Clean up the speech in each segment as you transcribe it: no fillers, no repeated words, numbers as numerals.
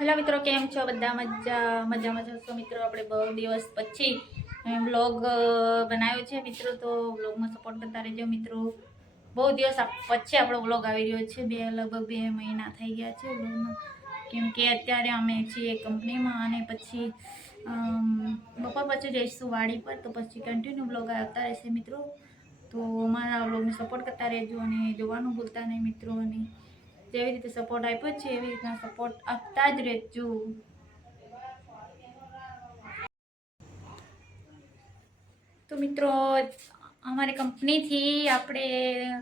Hello મિત્રો, કેમ છો? બધા મજામાં છો મિત્રો? આપણે બહુ દિવસ પછી વ્લોગ બનાવ્યો છે મિત્રો, તો વ્લોગમાં સપોર્ટ કરતા રહેજો મિત્રો. બહુ દિવસ પછી આપણો વ્લોગ આવી રહ્યો છે. લગભગ 2 મહિના થઈ ગયા છે વ્લોગમાં, કેમ કે અત્યારે અમે છીએ કંપનીમાં અને પછી બપોર પછી જઈશું વાડી પર, તો પછી કન્ટિન્યુ વ્લોગ આવતા રહેશે મિત્રો. તો અમારા વ્લોગને સપોર્ટ કરતા રહેજો અને જોવાનું ભૂલતા નહીં મિત્રો. અને જેવી રીતે સપોર્ટ આપ્યો છે એવી રીતના સપોર્ટ આપતા જ રહેજો. તો મિત્રો, અમારી કંપનીથી આપણે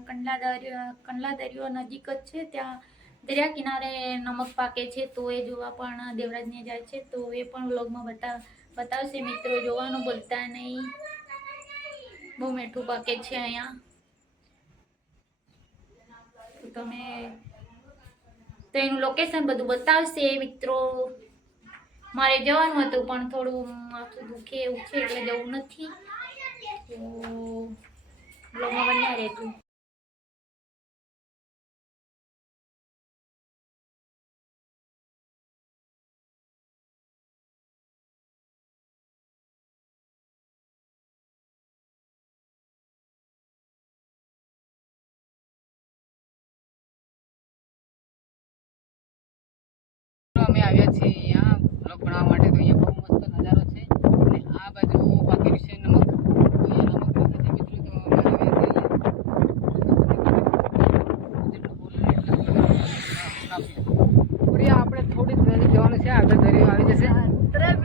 કંડલા દરિયો નજીક જ છે. ત્યાં દરિયા કિનારે નમક પાકે છે, તો એ જોવા પણ દેવરાજને જાય છે. તો એ પણ વ્લોગમાં બતાવશે મિત્રો. જોવાનું ભૂલતા નહીં. બહુ મીઠું પાકે છે અહીંયા. તો તમે તો એનું લોકેશન બધું બતાવશે મિત્રો. મારે જવાનું હતું પણ થોડું માથું દુખે એવું છે એટલે જવું નથી. તો બ્લોગમાં બન્યા રહેતું. અમે આવ્યા છીએ અહીંયા બ્લોગ બનાવવા માટે. તો અહીંયા બહુ મસ્ત નજારો છે અને આ બાજુ બાકી છે નમક. તો અહીંયા નમક રાખે છે મિત્રો. તો અમે આવ્યા આપણે થોડી જ નજીક જવાનું છે. આગળ દરિયો આવી જશે. તરસ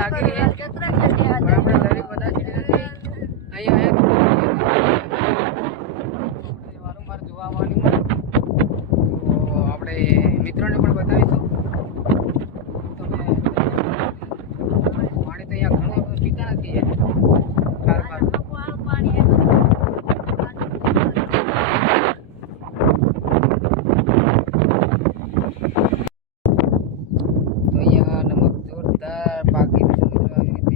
લાગી રહી છે પણ આપણે દરિયો બધા સીડી નથી. અહીંયા વારંવાર જોવા આવવાની મળે. આપણે મિત્રોને પણ બતાવીશું. તમે પાણી તો અહીંયા ઘણું બધું પીતા નથી. તો અહીંયા નમક જોરદાર પાકી છે મિત્રો. આવી રીતે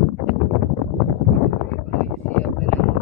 બનાવીએ છીએ આપણે નમક.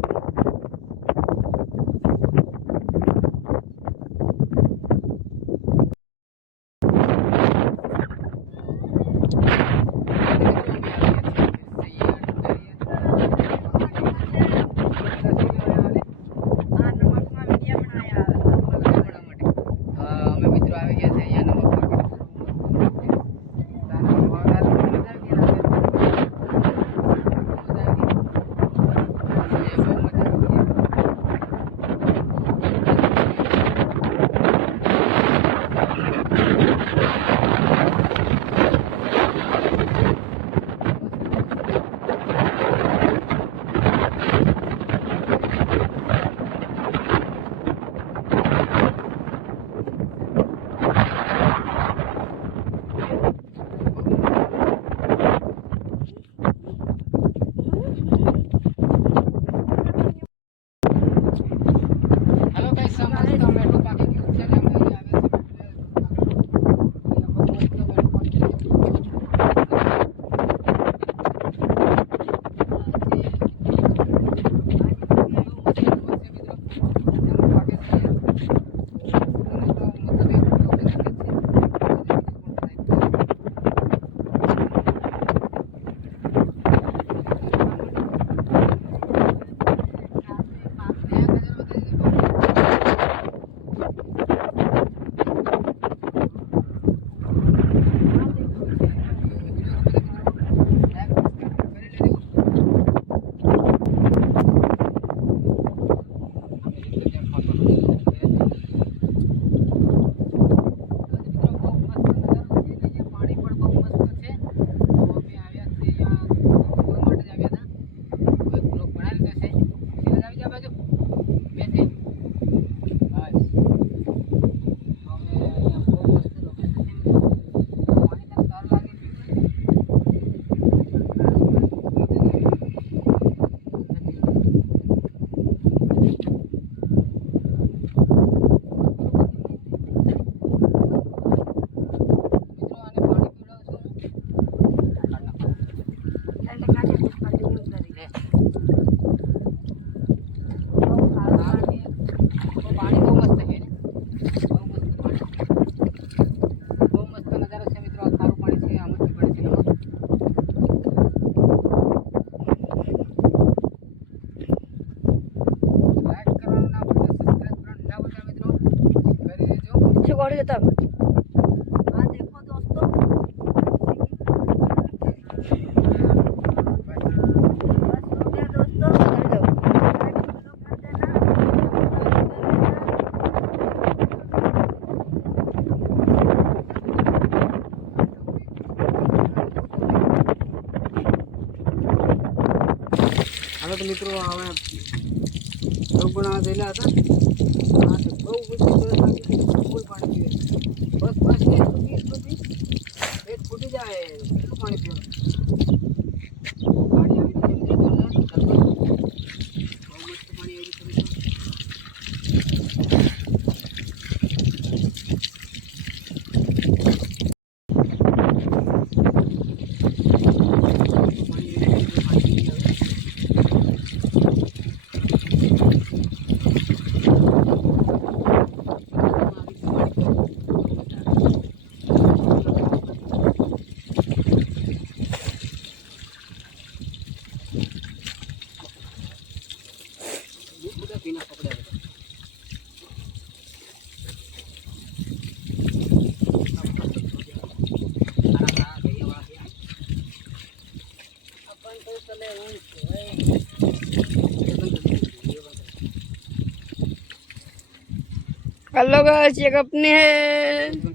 और तब हाँ देखो दोस्तों बस हो गया दोस्तों હવે તો મિત્રો હવે લોક બનાવવા ગયેલા હતા અને બહુ બધી સરસ લાગી ફૂલ પાણી પીવે બસ બસ પેટ ફૂટી જાય એટલું પાણી પીવાનું પાણી આવી રીતે જોરદાર બહુ મસ્ત પાણી આવી રહ્યું છે પીના પકડ્યા हेलो गाइस ये अपने है